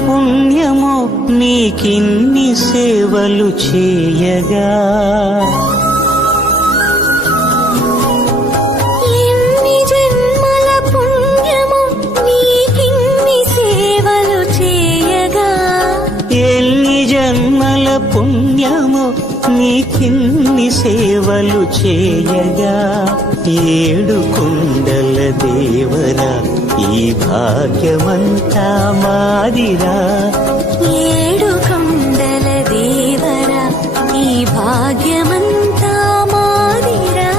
పుణ్యమో నీకిన్ని సేవలు చేయగా, ఎన్ని జన్మల పుణ్యమో నీకిన్ని సేవలు చేయగా, ఎన్ని జన్మల పుణ్యమో నీకిన్ని సేవలు చేయగా, ఏడు కొండల దేవరా ఈ భాగ్యమంతా మాదిరా, ఏడు కొండల దేవరా ఈ భాగ్యమంతా మాదిరా,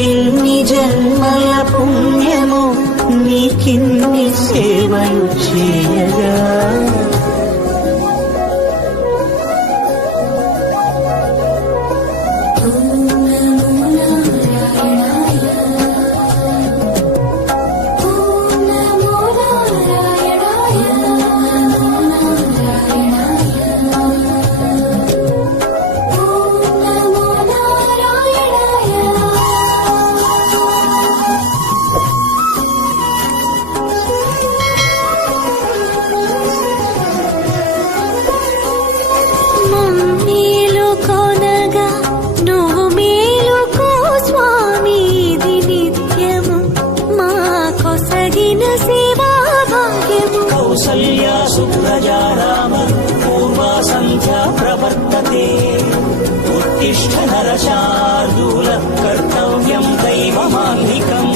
ఎన్ని జన్మల పుణ్యమో నీకిన్ని సేవలు చేయగా. కౌసల్యా సుప్రజా రామ పూర్వా సంధ్యా ప్రవర్తతే, ఉత్తిష్ఠ నరశార్దూల కర్తవ్యం దైవమాన్నికం.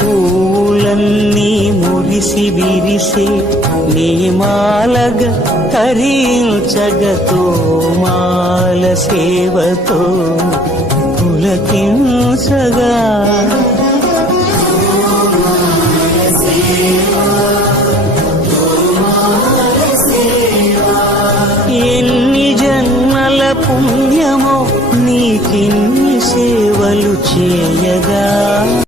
పూలన్నీ మురిసి విరిసే నీమాలగ తరించగతో మాల సేవతో పులకించగా,